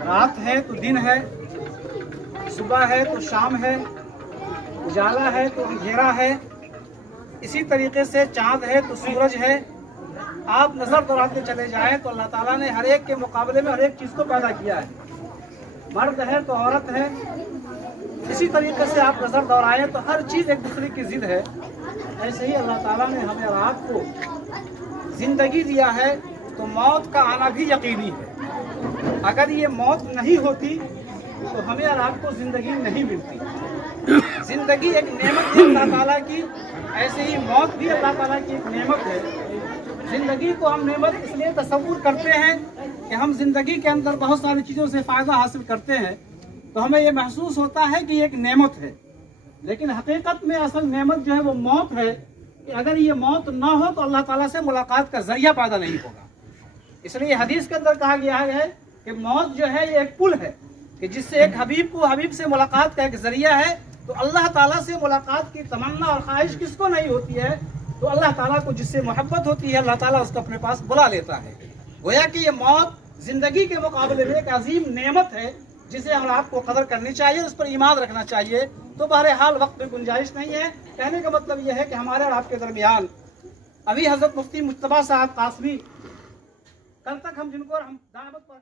رات ہے تو دن ہے، صبح ہے تو شام ہے، اجالا ہے تو اندھیرا ہے، اسی طریقے سے چاند ہے تو سورج ہے۔ آپ نظر دوڑاتے چلے جائیں تو اللہ تعالیٰ نے ہر ایک کے مقابلے میں ہر ایک چیز کو پیدا کیا ہے، مرد ہے تو عورت ہے، اسی طریقے سے آپ نظر دوڑائیں تو ہر چیز ایک دوسرے کی ضد ہے۔ ایسے ہی اللہ تعالیٰ نے ہمیں اور آپ کو زندگی دیا ہے تو موت کا آنا بھی یقینی ہے۔ اگر یہ موت نہیں ہوتی تو ہمیں اور آپ کو زندگی نہیں ملتی۔ زندگی ایک نعمت ہے اللہ تعالیٰ کی، ایسے ہی موت بھی اللہ تعالیٰ کی ایک نعمت ہے۔ زندگی کو ہم نعمت اس لیے تصور کرتے ہیں کہ ہم زندگی کے اندر بہت ساری چیزوں سے فائدہ حاصل کرتے ہیں تو ہمیں یہ محسوس ہوتا ہے کہ یہ ایک نعمت ہے، لیکن حقیقت میں اصل نعمت جو ہے وہ موت ہے کہ اگر یہ موت نہ ہو تو اللہ تعالیٰ سے ملاقات کا ذریعہ پیدا نہیں ہوگا۔ اس لیے حدیث کے اندر کہا گیا ہے کہ موت جو ہے یہ ایک پل ہے کہ جس سے ایک حبیب کو حبیب سے ملاقات کا ایک ذریعہ ہے۔ تو اللہ تعالیٰ سے ملاقات کی تمنا اور خواہش کس کو نہیں ہوتی ہے؟ تو اللہ تعالیٰ کو جس سے محبت ہوتی ہے اللہ تعالیٰ اس کو اپنے پاس بلا لیتا ہے۔ گویا کہ یہ موت زندگی کے مقابلے میں ایک عظیم نعمت ہے جسے ہم آپ کو قدر کرنی چاہیے، اس پر ایمان رکھنا چاہیے۔ تو بہرحال وقت میں گنجائش نہیں ہے، کہنے کا مطلب یہ ہے کہ ہمارے اور آپ کے درمیان ابھی حضرت مفتی مجتبیٰ صاحب قاسمی کل تک ہم جن کو ہم دعوت پر